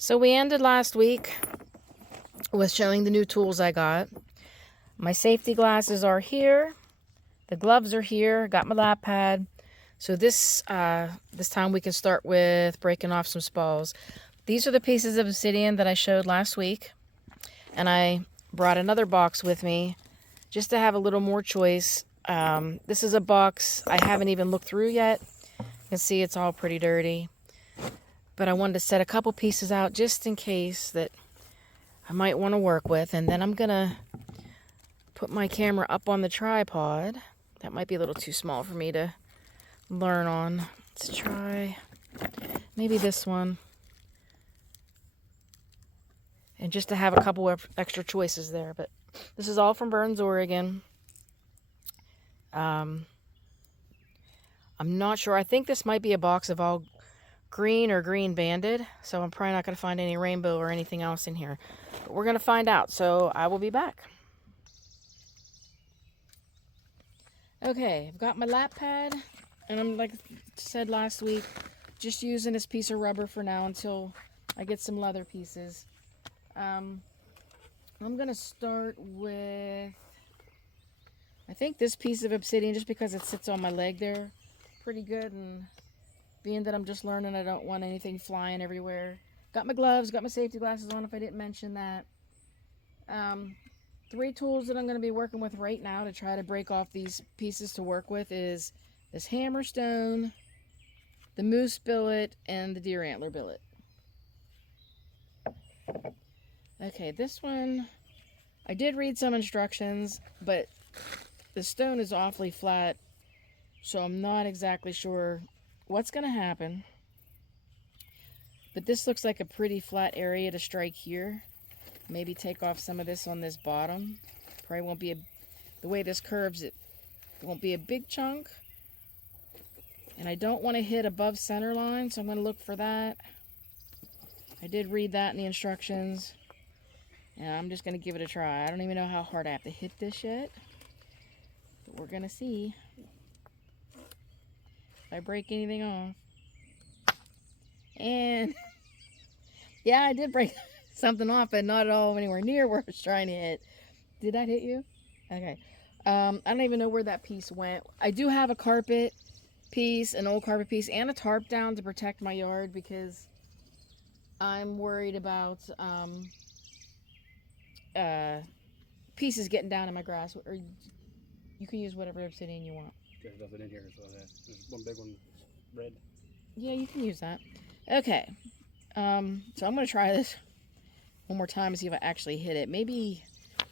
So we ended last week with showing the new tools I got. My safety glasses are here. The gloves are here. Got my lap pad. So this time we can start with breaking off some spalls. These are the pieces of obsidian that I showed last week. And I brought another box with me just to have a little more choice. This is a box I haven't even looked through yet. You can see it's all pretty dirty. But I wanted to set a couple pieces out just in case that I might want to work with. And then I'm going to put my camera up on the tripod. That might be a little too small for me to learn on. Let's try maybe this one. And just to have a couple of extra choices there. But this is all from Burns, Oregon. I'm not sure. I think this might be a box of all green or green banded. So I'm probably not going to find any rainbow or anything else in here. But we're going to find out. So I will be back. Okay, I've got my lap pad. And I'm, like I said last week, just using this piece of rubber for now until I get some leather pieces. I'm going to start with, I think this piece of obsidian, just because it sits on my leg there pretty good. And being that I'm just learning, I don't want anything flying everywhere. Got my gloves, got my safety glasses on if I didn't mention that. 3 tools that I'm going to be working with right now to try to break off these pieces to work with is this hammer stone, the moose billet, and the deer antler billet. Okay, this one, I did read some instructions, but the stone is awfully flat, so I'm not exactly sure what's going to happen. But this looks like a pretty flat area to strike here. Maybe take off some of this on this bottom. Probably won't be the way this curves, it won't be a big chunk. And I don't want to hit above center line, so I'm going to look for that. I did read that in the instructions. And I'm just going to give it a try. I don't even know how hard I have to hit this yet. But we're going to see if I break anything off. And yeah, I did break something off, but not at all anywhere near where I was trying to hit. Did that hit you? Okay. I don't even know where that piece went. I do have a carpet piece, an old carpet piece, and a tarp down to protect my yard because I'm worried about pieces getting down in my grass. Or you can use whatever obsidian you want. There's nothing in here, so there's one big one, red. Yeah, you can use that. Okay. So I'm going to try this one more time and see if I actually hit it. Maybe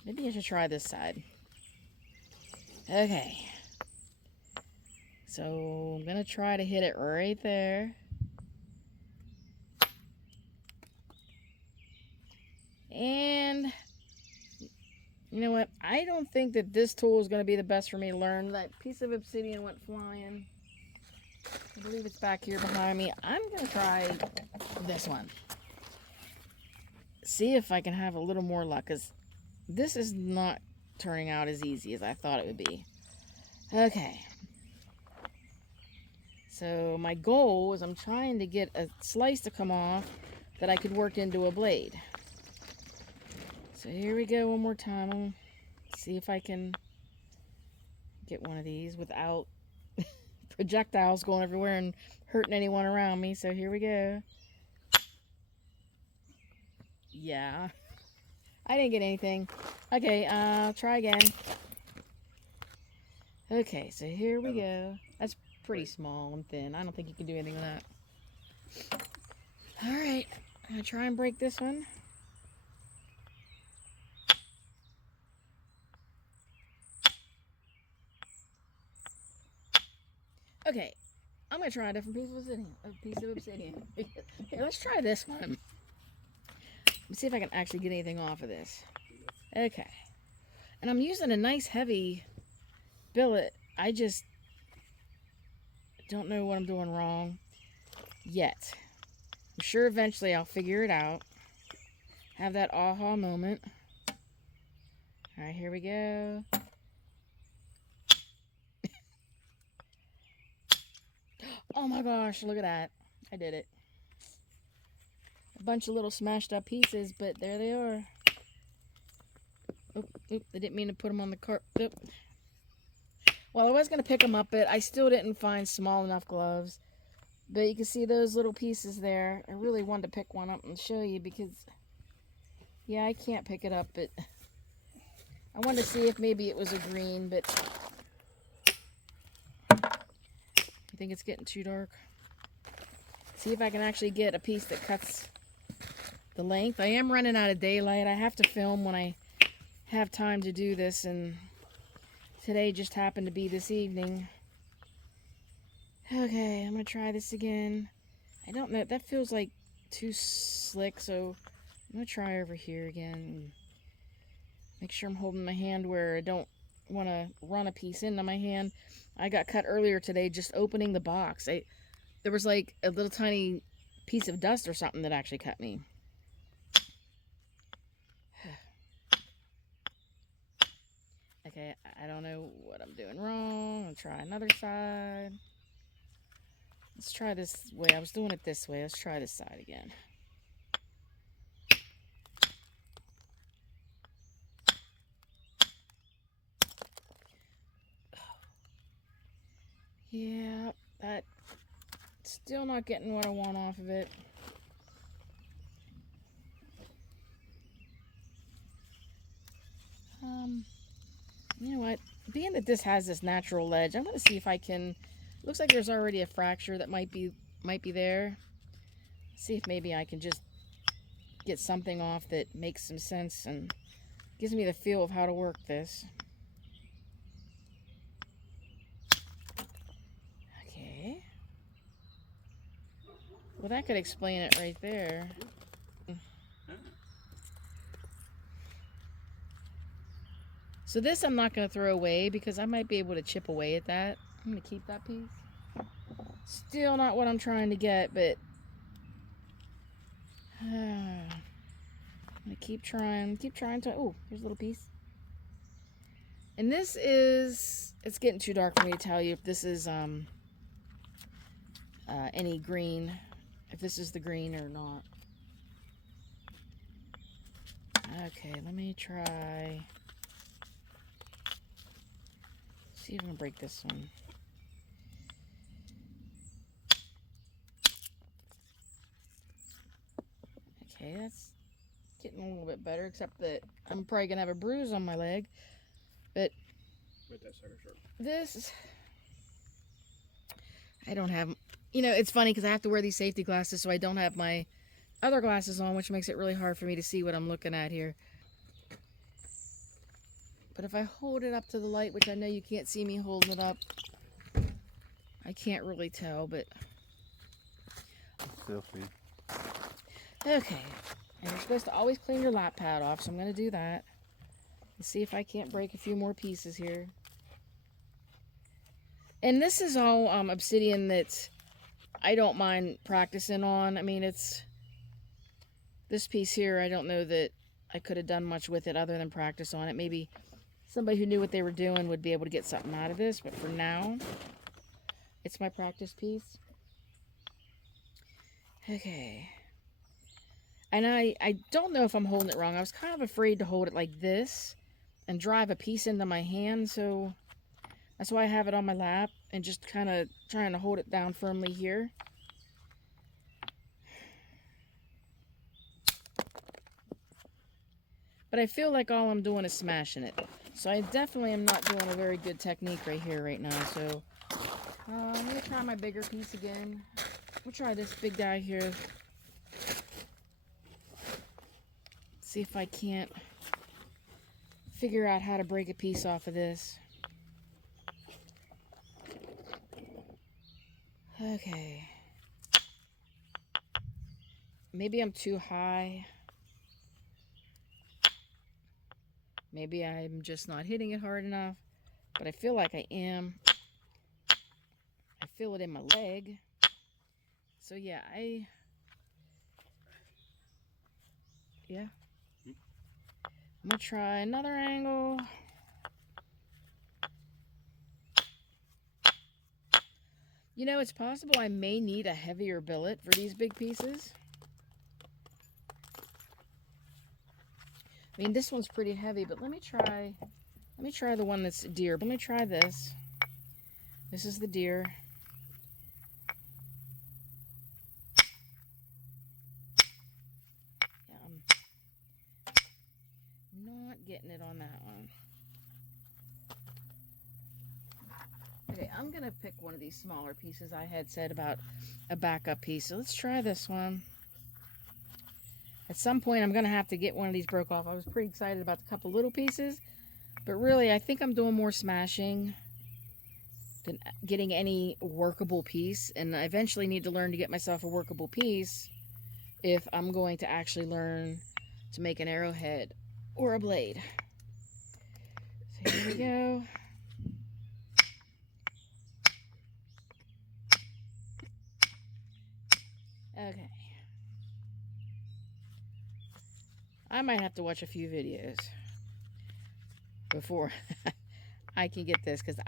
I should try this side. Okay. So I'm going to try to hit it right there. And you know what? I don't think that this tool is going to be the best for me to learn. That piece of obsidian went flying. I believe it's back here behind me. I'm going to try this one. See if I can have a little more luck, because this is not turning out as easy as I thought it would be. Okay. So my goal is I'm trying to get a slice to come off that I could work into a blade. So here we go one more time. See if I can get one of these without projectiles going everywhere and hurting anyone around me. So here we go. Yeah. I didn't get anything. Okay, I'll try again. Okay, so here we go. That's pretty small and thin. I don't think you can do anything with that. Alright, I'm going to try and break this one. Okay, I'm going to try a different piece of obsidian. Here, let's try this one. Let's see if I can actually get anything off of this. Okay. And I'm using a nice heavy billet. I just don't know what I'm doing wrong yet. I'm sure eventually I'll figure it out. Have that aha moment. Alright, here we go. Oh my gosh, look at that. I did it. bunch of little smashed up pieces, but there they are. Oop, oop, I didn't mean to put them on the cart. Oop. Well, I was going to pick them up, but I still didn't find small enough gloves. But you can see those little pieces there. I really wanted to pick one up and show you because, yeah, I can't pick it up, but I wanted to see if maybe it was a green, but I think it's getting too dark. See if I can actually get a piece that cuts the length. I am running out of daylight. I have to film when I have time to do this, and today just happened to be this evening. Okay, I'm gonna try this again. I don't know, that feels like too slick, so I'm gonna try over here again. Make sure I'm holding my hand where I don't want to run a piece into my hand. I got cut earlier today just opening the box. There was like a little tiny piece of dust or something that actually cut me. Okay, I don't know what I'm doing wrong. I'll try another side. Let's try this way. I was doing it this way. Let's try this side again. Yeah, that still not getting what I want off of it. You know what? Being that this has this natural ledge, I'm gonna see if I can. Looks like there's already a fracture that might be there. See if maybe I can just get something off that makes some sense and gives me the feel of how to work this. Okay. Well, that could explain it right there. So this I'm not going to throw away because I might be able to chip away at that. I'm going to keep that piece. Still not what I'm trying to get, but I'm going to keep trying to, oh, there's a little piece. And this is, it's getting too dark for me to tell you if this is any green, if this is the green or not. Okay, let me try. See if I can break this one. Okay, that's getting a little bit better, except that I'm probably gonna have a bruise on my leg. But this, I don't have, you know, it's funny because I have to wear these safety glasses, so I don't have my other glasses on, which makes it really hard for me to see what I'm looking at here. But if I hold it up to the light, which I know you can't see me holding it up, I can't really tell, but still see. Okay, and you're supposed to always clean your lap pad off, so I'm going to do that. And see if I can't break a few more pieces here. And this is all obsidian that I don't mind practicing on. I mean, it's this piece here, I don't know that I could have done much with it other than practice on it. Maybe somebody who knew what they were doing would be able to get something out of this, but for now, it's my practice piece. Okay. And I don't know if I'm holding it wrong. I was kind of afraid to hold it like this and drive a piece into my hand, so that's why I have it on my lap and just kind of trying to hold it down firmly here. But I feel like all I'm doing is smashing it. So I definitely am not doing a very good technique right here, right now. So I'm going to try my bigger piece again. We'll try this big guy here. See if I can't figure out how to break a piece off of this. Okay. Maybe I'm too high. Maybe I'm just not hitting it hard enough. But I feel like I am. I feel it in my leg. So yeah, yeah. I'm gonna try another angle. You know, it's possible I may need a heavier billet for these big pieces. I mean, this one's pretty heavy, but let me try the one that's deer. Let me try this. This is the deer. Yeah, I'm not getting it on that one. Okay, I'm gonna pick one of these smaller pieces. I had said about a backup piece. So let's try this one. At some point, I'm gonna have to get one of these broke off. I was pretty excited about the couple little pieces, but really, I think I'm doing more smashing than getting any workable piece. And I eventually need to learn to get myself a workable piece if I'm going to actually learn to make an arrowhead or a blade. So here we go. Okay. I might have to watch a few videos before I can get this, because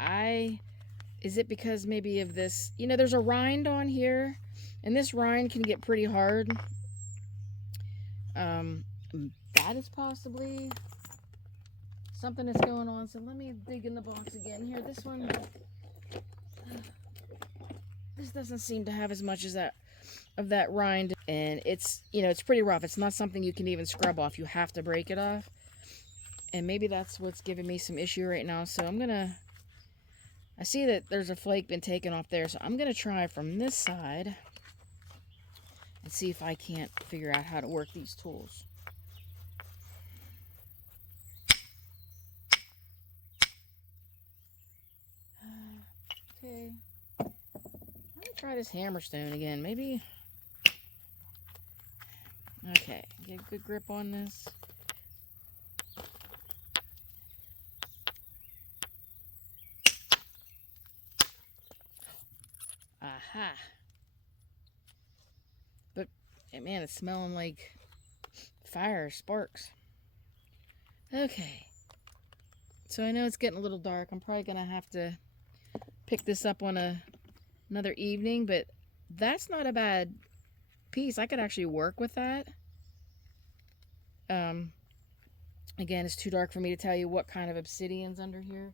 is it because maybe of this, you know, there's a rind on here, and this rind can get pretty hard. That is possibly something that's going on. So let me dig in the box again here. This one, this doesn't seem to have as much as that of that rind, and it's, you know, it's pretty rough. It's not something you can even scrub off. You have to break it off, and maybe that's what's giving me some issue right now. So I see that there's a flake been taken off there, so I'm gonna try from this side and see if I can't figure out how to work these tools. Okay, let me try this hammerstone again. Maybe. Okay, get a good grip on this. Aha. But, man, it's smelling like fire, sparks. Okay. So I know it's getting a little dark. I'm probably going to have to pick this up on another evening, but that's not a bad piece. I could actually work with that. Again, it's too dark for me to tell you what kind of obsidian's under here.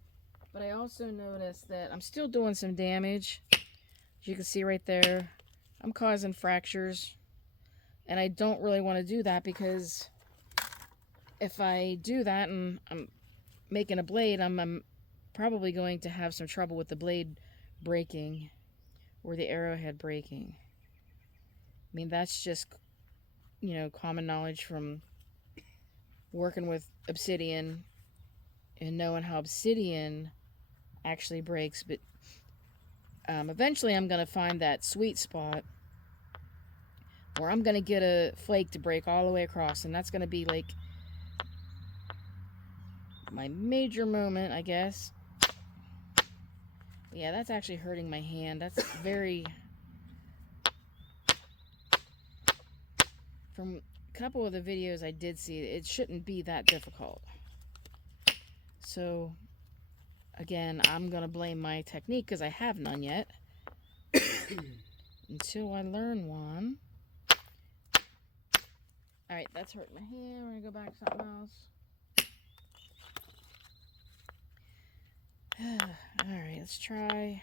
But I also noticed that I'm still doing some damage. As you can see right there, I'm causing fractures. And I don't really want to do that, because if I do that and I'm making a blade, I'm probably going to have some trouble with the blade breaking or the arrowhead breaking. I mean, that's just, you know, common knowledge from working with obsidian and knowing how obsidian actually breaks. But eventually I'm going to find that sweet spot where I'm going to get a flake to break all the way across, and that's going to be like my major moment, I guess. Yeah, that's actually hurting my hand. That's very... From a couple of the videos I did see, it shouldn't be that difficult. So, again, I'm going to blame my technique, because I have none yet. Until I learn one. Alright, that's hurting my hand. We're going to go back to something else. Alright, let's try...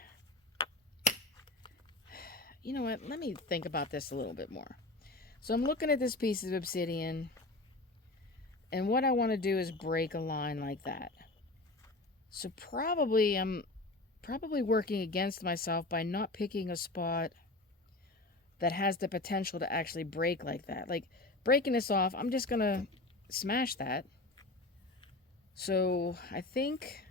You know what? Let me think about this a little bit more. So I'm looking at this piece of obsidian, and what I want to do is break a line like that. So I'm probably working against myself by not picking a spot that has the potential to actually break like that. Like, breaking this off, I'm just going to smash that. So I think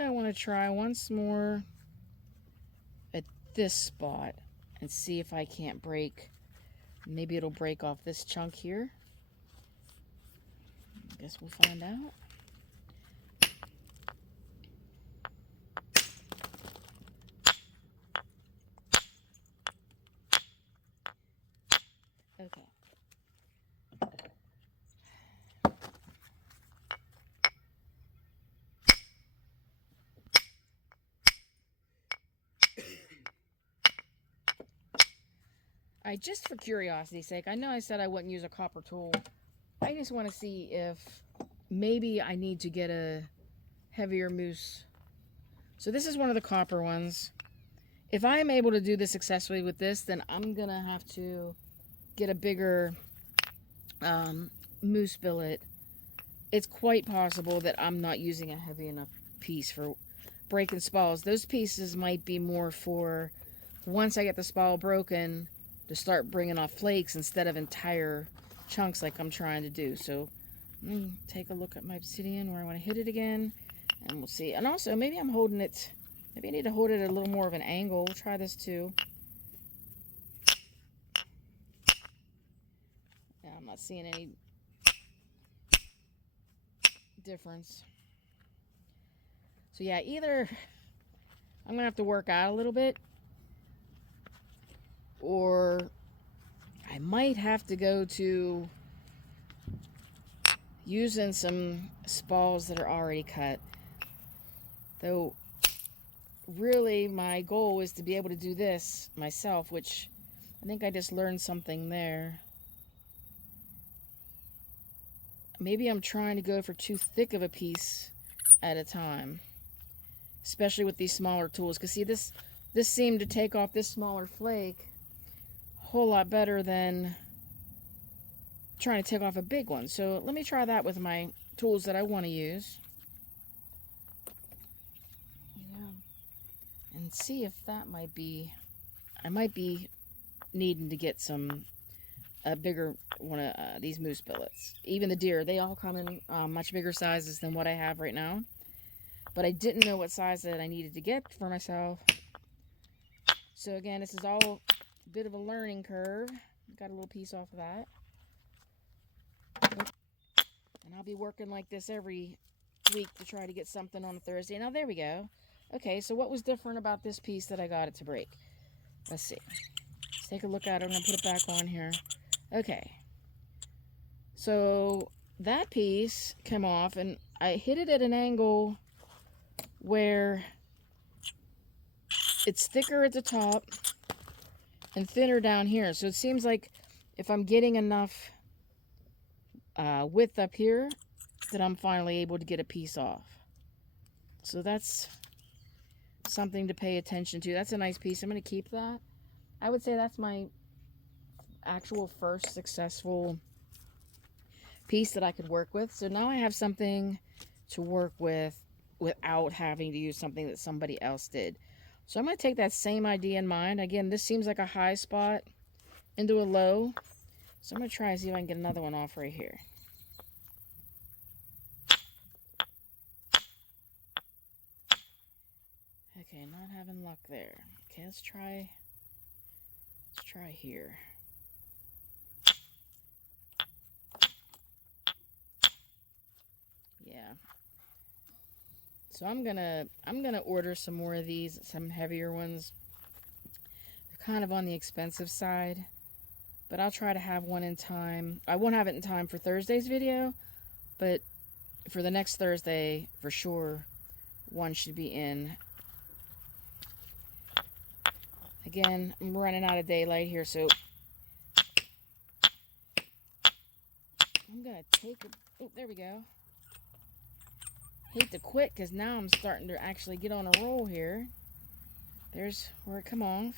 I want to try once more at this spot and see if I can't break. Maybe it'll break off this chunk here. I guess we'll find out. Okay. just for curiosity's sake, I know I said I wouldn't use a copper tool. I just want to see if maybe I need to get a heavier moose. So this is one of the copper ones. If I am able to do this successfully with this, then I'm going to have to get a bigger moose billet. It's quite possible that I'm not using a heavy enough piece for breaking spalls. Those pieces might be more for once I get the spall broken to start bringing off flakes instead of entire chunks like I'm trying to do. So let me take a look at my obsidian where I want to hit it again, and we'll see. And also, maybe I'm holding it, maybe I need to hold it at a little more of an angle. We'll try this too. Yeah, I'm not seeing any difference. So yeah, either I'm gonna have to work out a little bit, or I might have to go to using some spalls that are already cut. Though really my goal is to be able to do this myself, which I think I just learned something there. Maybe I'm trying to go for too thick of a piece at a time, especially with these smaller tools. Because see, this seemed to take off this smaller flake a whole lot better than trying to take off a big one. So let me try that with my tools that I want to use. Yeah. And see if that might be, I might be needing to get some a bigger one of these moose billets. Even the deer, they all come in much bigger sizes than what I have right now. But I didn't know what size that I needed to get for myself. So again, this is all a bit of a learning curve. Got a little piece off of that. And I'll be working like this every week to try to get something on a Thursday. Now there we go. Okay, so what was different about this piece that I got it to break? Let's see. Let's take a look at it. I'm going to put it back on here. Okay. So that piece came off and I hit it at an angle where it's thicker at the top and thinner down here. So it seems like if I'm getting enough width up here, that I'm finally able to get a piece off. So that's something to pay attention to. That's a nice piece. I'm going to keep that. I would say that's my actual first successful piece that I could work with. So now I have something to work with without having to use something that somebody else did. So I'm going to take that same idea in mind. Again, this seems like a high spot into a low. So I'm going to try and see if I can get another one off right here. Okay, not having luck there. Okay, let's try here. Yeah. So I'm gonna order some more of these, some heavier ones. They're kind of on the expensive side, but I'll try to have one in time. I won't have it in time for Thursday's video, but for the next Thursday, for sure, one should be in. Again, I'm running out of daylight here, so I'm gonna take a, oh, there we go. Hate to quit because now I'm starting to actually get on a roll here. There's where it come off.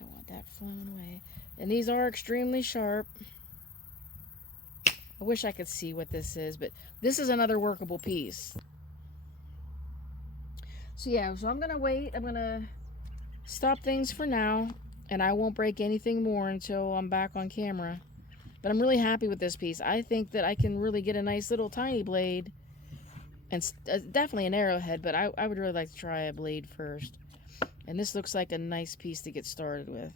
Don't want that flown away. And these are extremely sharp. I wish I could see what this is, but this is another workable piece. So yeah, so I'm gonna wait. I'm gonna stop things for now, and I won't break anything more until I'm back on camera. But I'm really happy with this piece. I think that I can really get a nice little tiny blade, and definitely an arrowhead, but I would really like to try a blade first. And this looks like a nice piece to get started with.